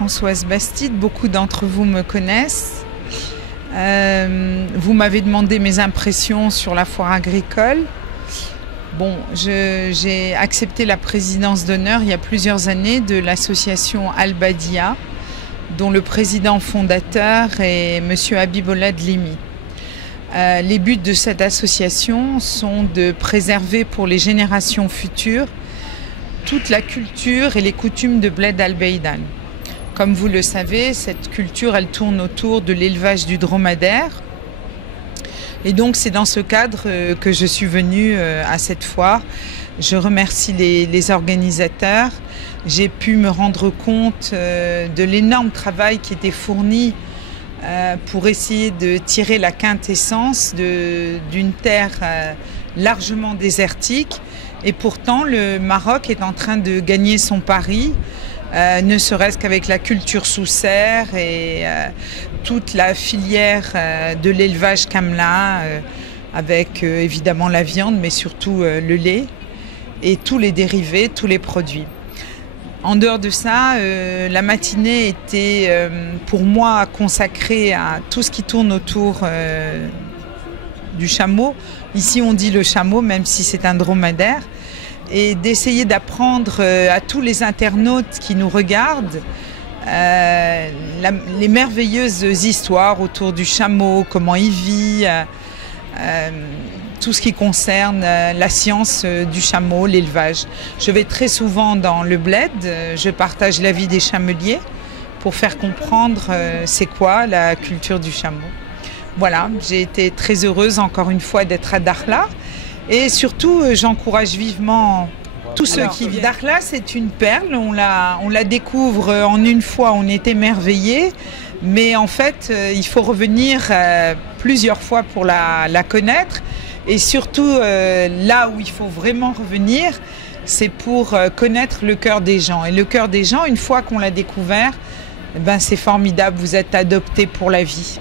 Françoise Bastide, beaucoup d'entre vous me connaissent. Vous m'avez demandé mes impressions sur la foire agricole. Bon, j'ai accepté la présidence d'honneur il y a plusieurs années de l'association Al-Badia, dont le président fondateur est M. Habibollah Dlimi. Les buts de cette association sont de préserver pour les générations futures toute la culture et les coutumes de Bled Al-Beidane. Comme vous le savez, cette culture, elle tourne autour de l'élevage du dromadaire. Et donc, c'est dans ce cadre que je suis venue à cette foire. Je remercie les organisateurs. J'ai pu me rendre compte de l'énorme travail qui était fourni pour essayer de tirer la quintessence d'une terre largement désertique. Et pourtant, le Maroc est en train de gagner son pari, ne serait-ce qu'avec la culture sous serre et toute la filière de l'élevage camelin, avec évidemment la viande, mais surtout le lait et tous les dérivés, tous les produits. En dehors de ça, la matinée était pour moi consacrée à tout ce qui tourne autour du chameau. Ici, on dit le chameau, même si c'est un dromadaire. Et d'essayer d'apprendre à tous les internautes qui nous regardent les merveilleuses histoires autour du chameau, comment il vit, tout ce qui concerne la science du chameau, l'élevage. Je vais très souvent dans le bled, je partage la vie des chameliers pour faire comprendre c'est quoi la culture du chameau. Voilà, j'ai été très heureuse encore une fois d'être à Dakhla et surtout j'encourage vivement tous ceux qui viennent. Dakhla, c'est une perle, on la découvre en une fois, on est émerveillés, mais en fait il faut revenir plusieurs fois pour la connaître et surtout là où il faut vraiment revenir, c'est pour connaître le cœur des gens. Et le cœur des gens, une fois qu'on l'a découvert, ben, c'est formidable, vous êtes adoptés pour la vie.